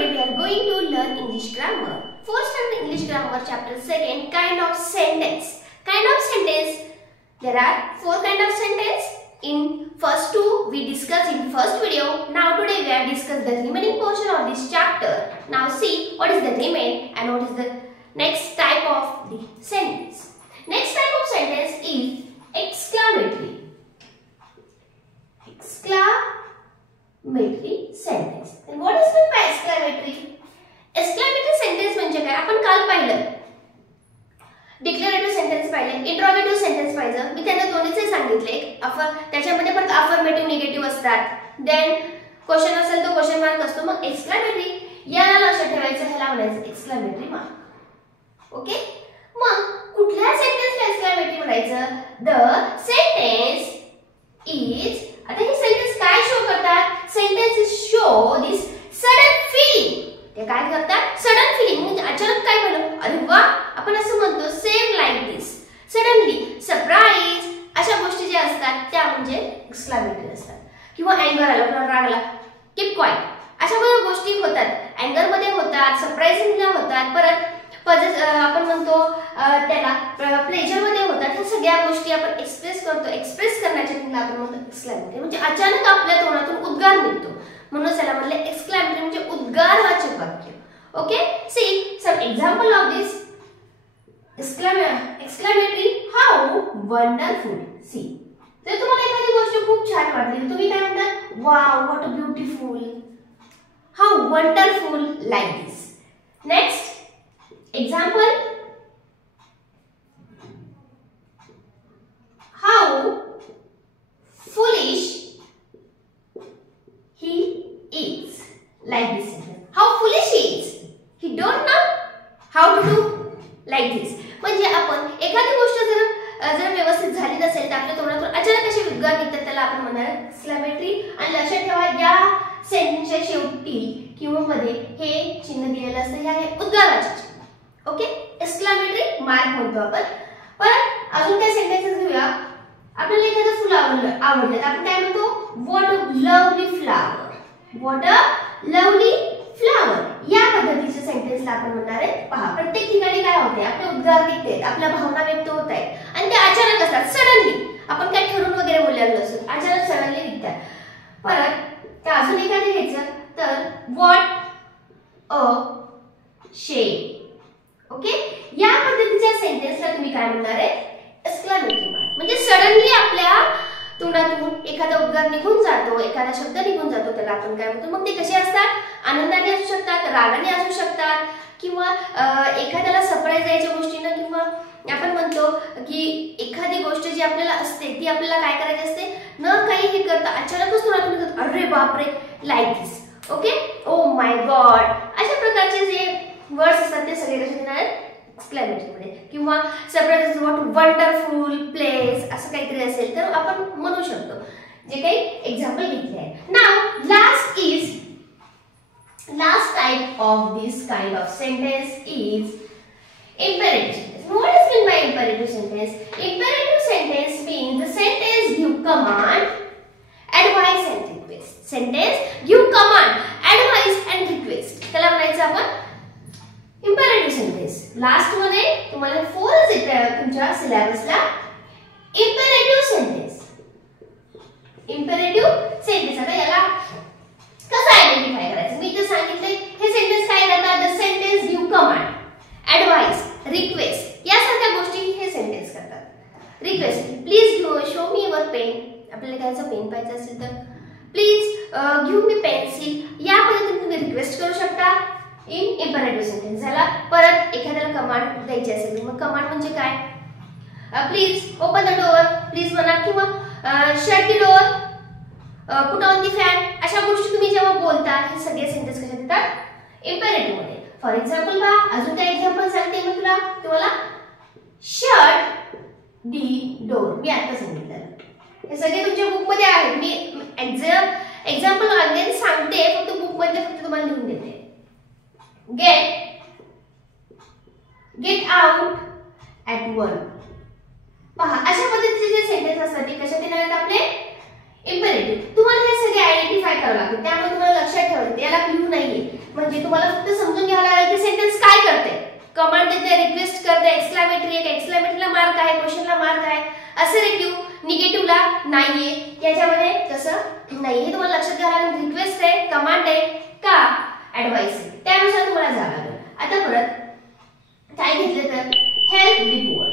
today we are going to learn English grammar. First and English grammar chapter 2, kind of sentence. Kind of sentence. There are 4 kind of sentence. In first 2 we discussed in first video. Now today we are discuss the remaining portion of this chapter. Now see what is the remain and what is the next type of the sentence. Next type of sentence is exclamatory. Exclamatory sentence. And what is meant by exclamatory? Exclamatory sentence म्हणजे काय? आपण काल पाहिलं. Declarative sentence पाहिलं, interrogative sentence पाहिलं. मी त्यांना दोन्हीचे सांगितले. त्याच्यामध्ये पण अफर्मेटिव्ह निगेटिव्ह असतात. देन क्वेश्चन असेल तो क्वेश्चन मार्क असतो. मग एक्सक्लेमेटरी याला लक्षात ठेवायचं, ह्याला म्हणायचं एक्सक्लेमेटरी मार्क. ओके. मग कुठल्या सेंटेन्सला एक्सक्लेमेटरी म्हणायचं? द सेंटेन्स इज, आता हे सेंटेन्स काय शो करतात? सेंटेन्सेस शो दिस सडन फीलिंग. ते काय करतात? सडन फीलिंग म्हणजे अचानक काय झालं, अरे वा, आपण असं म्हणतो सेम लाईक दिस, सडनली, सरप्राईज, अशा गोष्टी ज्या असतात त्या म्हणजे एक्सक्लेमेटरी असतात. किंवा अँगर आला, राग आला, कीप क्वाइट, अशा बऱ्याच गोष्टी होतात. अँगर मध्ये होतात, सरप्राइजिंगला होतात, परत आपण म्हणतो त्याला प्लेजर मध्ये होतात. ह्या सगळ्या गोष्टी आपण एक्सप्रेस करतो. एक्सप्रेस करण्याच्या वेळेला आपण म्हणतो एक्सक्लेमेटरी, म्हणजे अचानक आपल्या तोंडातून उद्गार निघतो, म्हणून त्याला म्हणले एक्सक्लेमेटरी म्हणजे उद्गारवाचक वाक्य. Okay. See some example of this exclamatory. How wonderful. See, जर तुम्हाला एखादी गोष्ट खूप छान वाटली, तुम्ही काय म्हणतात? Wow, what a beautiful, how wonderful, like this. Next example. How foolish he is, like this. How foolish he is. He don't know how to do like this. म्हणजे आपण एखादी गोष्ट जर व्यवस्थित झाली नसेल तर आपल्या तोंडातून अचानक असे उद्गार निघतात, त्याला आपण म्हणणार एक्सक्लेमेटरी. आणि लक्षात ठेवा, या सेंटेन्सच्या शेवटी किंवा मध्ये हे चिन्ह दिलेलं असतं, हे आहे उद्गाराचे चिन्ह. ओके. एक्सक्लेमेटरी मार्क म्हणतो आपण. परत अजून काय सेंटेन्सेस घेऊया. आपल्याला एखादं फुल आवडलं, आपण काय म्हणतो? What a lovely flower. What a lovely flower. या पद्धतीचे सेंटेन्सला आपण म्हणणार आहे. पहा, प्रत्येक ठिकाणी काय होते? आपले उद्गार निघतात, आपल्या भावना व्यक्त होत आहेत आणि ते अचानक असतात, सडनली. आपण काय ठरवून वगैरे बोललेलं नसतो, अचानक सडनली निघतात. परत अजून एखादं घ्यायचं तर व्हॉट अ शेम. ओके. या पद्धतीच्या सेंटेन्सला तुम्ही काय म्हणणार आहे? Exclamatory mark. म्हणजे सडनली आपल्या तोंडातून एखादा उद्गार निघून जातो, एखादा शब्द निघून जातो, त्याला आपण काय म्हणतो? मग ते कसे असतात? आनंदाने असू शकतात, रागाने असू शकतात, किंवा एखाद्याला सरप्राईज द्यायच्या गोष्टीनं, किंवा आपण म्हणतो की एखादी गोष्ट जी आपल्याला असते ती आपल्याला काय करायची असते, न काही हे करता अचानकच तोंडातून निघतात, अरे बापरे, like this. Okay. Oh my God. अशा प्रकारचे जे वर्ड्स असतात ते सगळे कसे येणार आहेत? एक्सक्लेमेटरी मध्ये. किंवा सरप्राईज, व्हॉट वंडरफुल प्लेस, असं काहीतरी असेल तर आपण म्हणू शकतो, जे काही एक्झाम्पल घेतले आहे. Now last type of this kind of sentence is imperative sentence. What is meant by imperative sentence? Imperative sentence means the sentence give command, advice and request. Sentence give command, advice and request. त्याला म्हणायचं आपण imperative sentence. Last मध्ये तुम्हाला 4च येतात तुमच्या सिलेबसला. imperative sentence. imperative sentence. आता याला कसं आयडेंटिफाय करायचं? मी इथे सांगितलंय, हे सेंटेन्स काय करतात? The sentence give command, advice, request, यासारख्या गोष्टी हे सेंटेन्स करतात. Request, please show me your pen. आपल्याला घ्यायचं पेन पाहिजे असेल तर प्लीज गिव्ह मी पेन्सिल. या पद्धतीने तुम्ही रिक्वेस्ट करू शकता इन इम्परेटिव्ह सेंटेन्स. झाला. परत एखाद्याला कमांड द्यायची असेल, मग कमांड म्हणजे काय? Please open the door, please म्हणा, किंवा shut the door, put on the fan. अशा गोष्टी तुम्ही जेव्हा बोलता, हे सगळे सेंटेन्स कशात येतात? इम्पेरेटिव्ह मध्ये. फॉर एक्झाम्पल पहा, अजून काय एक्झाम्पल सांगते मी तुम्हाला. शट दी डोर. मी आता सांगितलं, हे सगळे तुमच्या बुक मध्ये आहेत. मी एक्झाम्पल अगेन सांगते, फक्त बुक मध्ये फक्त तुम्हाला लिहून देते. Get out at 1. पहा, अशा पद्धतीचे जे सेंटेन्स असतात ते कशात येणार आहेत? आपले इम्पेरेटिव्ह. तुम्हाला हे सगळे आयडेंटिफाय करावे लागतील, त्यामुळे तुम्हाला लक्षात ठेवायचे याला क्लू नाहीये. म्हणजे तुम्हाला फक्त समजून घ्यावं लागेल की सेंटेन्स काय करते. कमांड देते, रिक्वेस्ट करते, एक्सक्लेमेटरी आहे, एक्सक्लेमेटरीला मार्क आहे, क्वेश्चनला मार्क आहे, असर्टिव्ह, निगेटिव्हला नाहीये, याच्यामध्ये तसं नाही. हे तुम्हाला लक्षात घ्यावं लागेल. रिक्वेस्ट आहे, कमांड आहे का ऍडवाइस आहे, त्यानुसार तुम्हाला जावं लागेल. आता परत काय घेतलं तर हेल्प दी पुअर.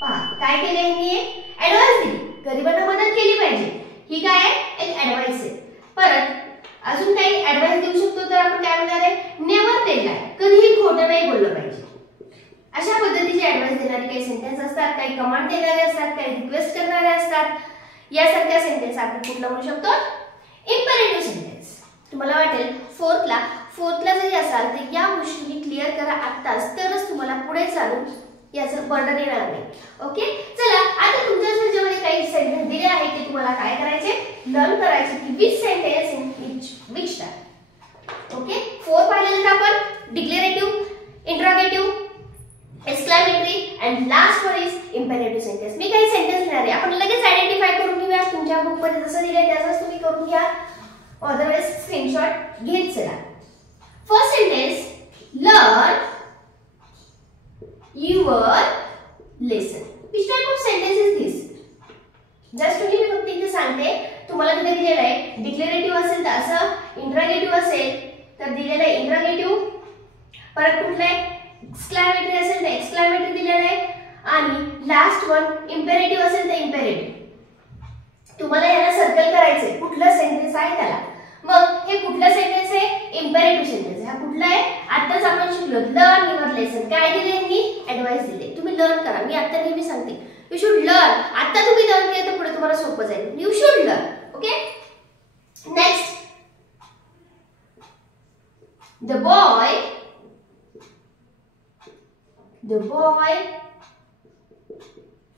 पहा काय केलं यांनी, ऍडवाइस दिली, गरिबांना मदत केली पाहिजे. ही काय आहे, एक ऍडवाइस आहे. परत अजून काही ऍडवाइस देऊ शकतो तर आपण काय म्हणणार आहे, नेव्हर टेल लाय, कधीही खोटं नाही बोललं पाहिजे. अशा पद्धतीचे ऍडवाइस देणारे काही सेंटेन्स असतात, काही कमांड देणारे असतात, काही रिक्वेस्ट करणारे असतात. यासारख्या सेंटेन्स आपण कुठला म्हणू शकतो, इम्पेरेटिव्ह सेंटेन्स. तुम्हाला वाटेल फोर्थला जरी असाल तर या गोष्टी क्लिअर करा आत्ताच, तरच तुम्हाला पुढे चालून याचं बर्डन येणार नाही. ओके, चला आता तुमच्या सर्जमध्ये काही सेंटेन्स दिले आहेत ते तुम्हाला काय करायचे, लर्न करायचे की which sentence in which type. Okay, 4 पाहिलेले आपण, declarative, interrogative, exclamatory and last one is imperative sentence. मी काही सेंटेन्स लिहिणार आहे, आपण लगेच आयडेंटिफाय करून घेऊया. तुमच्या बुक मध्ये जसं दिलंय त्याचंच तुम्ही करून घ्या, अदरवाइज स्क्रीनशॉट घेत चला. First sentence, learn your lesson. Which type of sentence is this? Just तुम्ही मी फक्त इथे सांगते, तुम्हाला तिथे दिलेलं आहे डिक्लेरेटिव्ह असेल तर असं, इंटरोगेटिव्ह असेल तर दिलेलं आहे इंटरोगेटिव्ह, परत कुठलं आहे एक्सक्लेमेटरी असेल तर एक्सक्लेमेटरी दिलेलं आहे, आणि लास्ट वन इम्पेरेटिव्ह असेल तर इम्पेरेटिव्ह. तुम्हाला याला सर्कल करायचंय कुठलं सेंटेन्स आहे त्याला. मग हे कुठलं सेंटेन्स आहे, इम्पेरेटिव्ह सेंटेन्स. हा कुठला आहे, आताच आपण शिकलो, लर्न युअर लेसन. काय दिले यांनी, ऍडवाइस दिले, तुम्ही लर्न करा. मी आता नेहमी सांगते यू शुड लर्न. आता तुम्ही लर्न केलं तर पुढे तुम्हाला सोपं जाईल. You should learn. Okay, next, the boy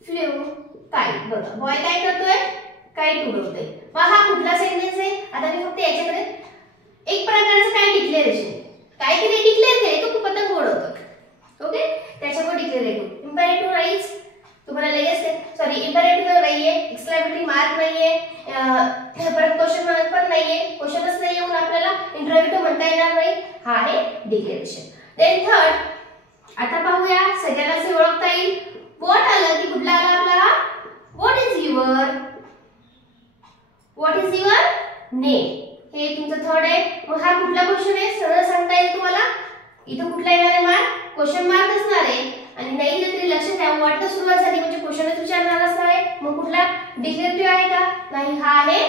flew kite. बघा बॉय काय करतोय, काइट उडवतोय. मग हा कुठला सेंटेन्स आहे. आता मी फक्त याच्याकडे एक प्रकारचं काय डिक्लेरेशन, काय केले, डिक्लेअर केले तो पतंग उडवतो. ओके, त्याच्यावर डिक्लेरेटिव्ह. इम्पेरेटिव्ह राईज तुम्हाला लगेच, सॉरी इम्पेरेटिव्ह नाहीये, एक्सक्लेमेटरी मार्क नाहीये, परत क्वेश्चन मार्क पण नाहीये, क्वेश्चनच नाही येऊन आपल्याला इंटरोगेटिव्ह म्हणता येणार नाही. हा आहे डिक्लेरेशन. देन थर्ड, आता पाहूया सगळ्यांनाच ओळखता येईल. व्हॉट आलं की कुठला आला आपला, व्हॉट इज युअर नेम. हे तुमचं थर्ड आहे. मग हा कुठला क्वेश्चन आहे, सरळ सांगता येईल तुम्हाला. इथं कुठला येणार आहे मार्क, क्वेश्चन मार्क असणार आहे, आणि नाही जर तरी लक्षात ठेवा व्हॉट सुरुवात झाली म्हणजे क्वेश्चनच विचारणार असणार आहे. मग कुठला डिक्लेरेटिव्ह आहे का, नाही, हा आहे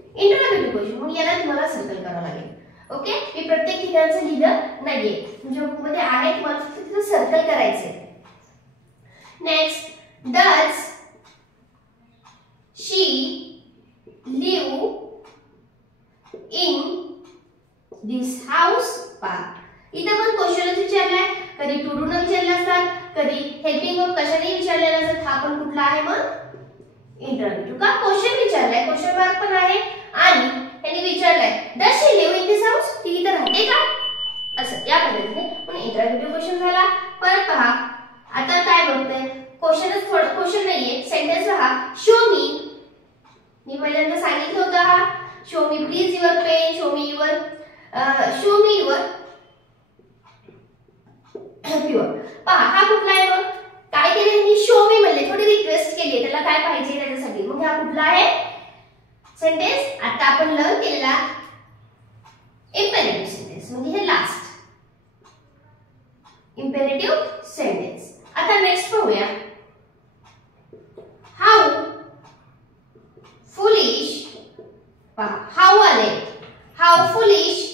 इंटरोगेटिव्ह क्वेश्चन. मग याला तुम्हाला सर्कल करावं लागेल. ओके, मी प्रत्येक ठिकाणचं लिहिलं नाहीये, तुमच्या बुक मध्ये आहे, तुम्हाला फक्त तिथं सर्कल करायचंय. Next, does she live in this house. पहा इथं पण क्वेश्चनच विचारलाय, कधी टू डू न विचारले असतात, कधी हेल्पिंग वर्ब कशाने विचारलेला असतात. हा पण कुठला आहे, मग इंटरोगेटिव्ह. का क्वेश्चन विचारलाय, क्वेश्चन मार्क पण आहे, आणि त्यांनी विचारलाय does she live in this house, ती इथं राहते का, असं या पद्धतीने पण इंटरोगेटिव्ह क्वेश्चन झाला. परत पहा आता काय बघतोय, क्वेश्चनच थोडं क्वेश्चन नाहीये, सेंटेन्स पहा. शो मी पहिल्यांदा सांगितलं होतं, हा show me please your pen, show me your pure. पहा हा कुठला आहे, मग काय केले मी, शो मी म्हणले, थोडी रिक्वेस्ट केली, त्याला काय पाहिजे त्याच्यासाठी. मग हा कुठला आहे सेंटेन्स, आता आपण लर्न केलेला इम्पेरेटिव्ह सेंटेन्स, म्हणजे हे लास्ट इम्पेरेटिव्ह सेंटेन्स. आता नेक्स्ट पाहूया, हाऊ फुलिश. पहा हाऊ आले, हाऊ फुलिश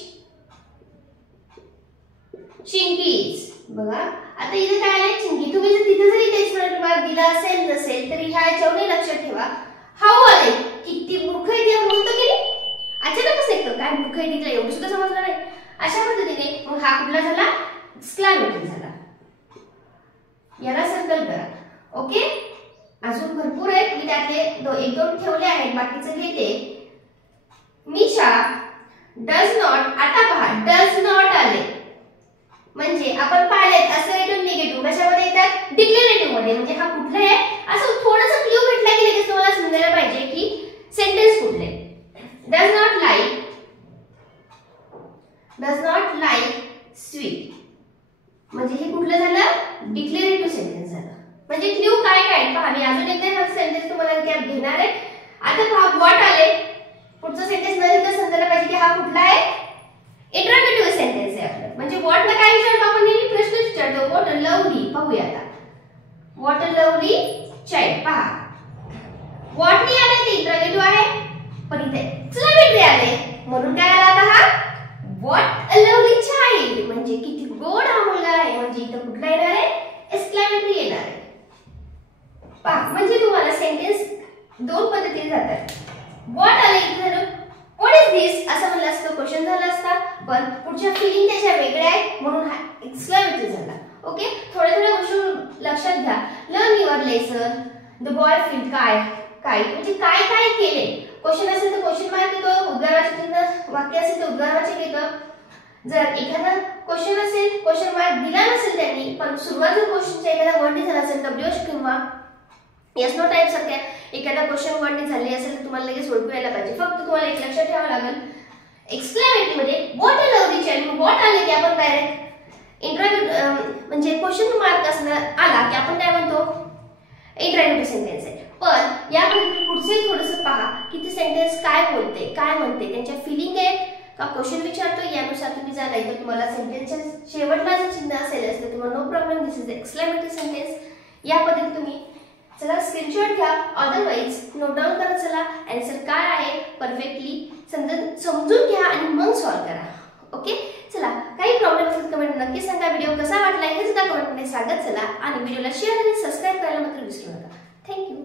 चिंकी इज. बघा आता इथे काय आले, चिंकी. तुम्ही जर तिथे जरी एक्सप्लेनेटरी मार्क दिला असेल नसेल तरी ह्या याच्यावर लक्षात ठेवा. हाऊ आले, किती मूर्ख आहे ती बोलतो की अचानकच ऐकतो, काय मूर्ख आहे तिला एवढं सुद्धा समजलं नाही. अशा पद्धतीने मग हा कुठला झाला, एक्सक्लेमेटरी झाला. याला सर्कल करा. ओके, अजून भरपूर आहेत, मी त्यातले एक दोन ठेवले आहेत, बाकीचे घेते. निशा डज नॉट. आता पहा डज नॉट आले म्हणजे आपण पाहिलेत असर्टिव्ह निगेटिव्ह कशामध्ये येतात, डिक्लेरेटिव्ह मध्ये. म्हणजे हा कुठला आहे, असं थोडंसं क्लू भेटला की लगेच तुम्हाला समजायला पाहिजे की सेंटेन्स कुठले. Does not like does not like sweet. म्हणजे हे कुठलं झालं? डिक्लेरेटिव्ह सेंटेन्स झालं. म्हणजे क्ल्यू काय काय पहा, मी अजून एकदा हा सेंटेन्स तुम्हाला कॅप घेणार आहे. आता पहा व्हॉट आले, पुढचं सेंटेन्स न लिहिता समजायला पाहिजे की हा कुठला आहे? इंटरोगेटिव्ह सेंटेन्स आहे आपलं. म्हणजे व्हॉटला काय विचारतो आपण? नेहमी प्रश्न विचारतो. What a lovely. पाहूया आता. What a lovely child. पहा व्हॉटनी आले ते इंटरोगेटिव्ह आहे, पण इथे एक्सक्लेमेटरी आले म्हणून काय आला आता हा? What a lovely child. म्हणजे किती गोड हा मुलगा आहे. म्हणजे इथं कुठला येणार आहे? एक्सक्लेमेटरी येणार आहे. पहा म्हणजे तुम्हाला सेंटेन्स दोन पद्धतीने जातात. व्हॉट आले इथे झालं व्हॉट इज दिस असं म्हणलं असतं, क्वेश्चन झालं असता, पण पुढच्या फिलिंग त्याच्या वेगळ्या आहेत म्हणून हा एक्सक्लेमेटरी झाला. ओके, थोड्या थोड्या गोष्टी लक्षात घ्या. Learn your lesson. The boy feel काय काय म्हणजे काय काय केले. क्वेश्चन असेल तर क्वेश्चन मार्क येतो, उद्गाराचे चिन्ह वाक्य असेल तर उद्गाराचे येतं. जर एखादा क्वेश्चन असेल, क्वेश्चन मार्क दिला नसेल त्यांनी, पण सुरुवात जर क्वेश्चनच्या एखादा वर्ड झाला असेल डब्ल्यूएच किंवा येस नो टाइप सारख्या एखादा क्वेश्चन वर्ड झाली असेल तर तुम्हाला लगेच ओळखू यायला पाहिजे. फक्त तुम्हाला एक लक्षात ठेवावं लागेल, एक्सक्लेमेटरी मध्ये what a lovely child. What आले की आपण डायरेक्ट म्हणजे क्वेश्चन मार्क असणार आला की आपण काय म्हणतो? इंटरोगेटिव्ह सेंटेन्स आहे. पण यामध्ये पुढचे थोडंसं पहा की ते सेंटेन्स काय बोलते, काय म्हणते, त्यांच्या फिलिंग आहेत का क्वेश्चन विचारतो यानुसार तुम्ही जा. नाही तर तुम्हाला सेंटेन्सच्या शेवटला जर चिन्ह असेल तर तुम्हाला no problem, this is exclamatory sentence. या पद्धतीने तुम्ही चला स्क्रीनशॉट घ्या, अदरवाइज नोट डाऊन करा. चला आन्सर काय आहे परफेक्टली समजून घ्या आणि मग सॉल्व करा. ओके, चला काही प्रॉब्लेम असेल कमेंट नक्की सांगा. व्हिडिओ कसा वाटला हे सुद्धा कमेंटमध्ये सांगत चला आणि व्हिडिओला शेअर आणि सबस्क्राईब करायला मात्र विसरू नका. थँक्यू.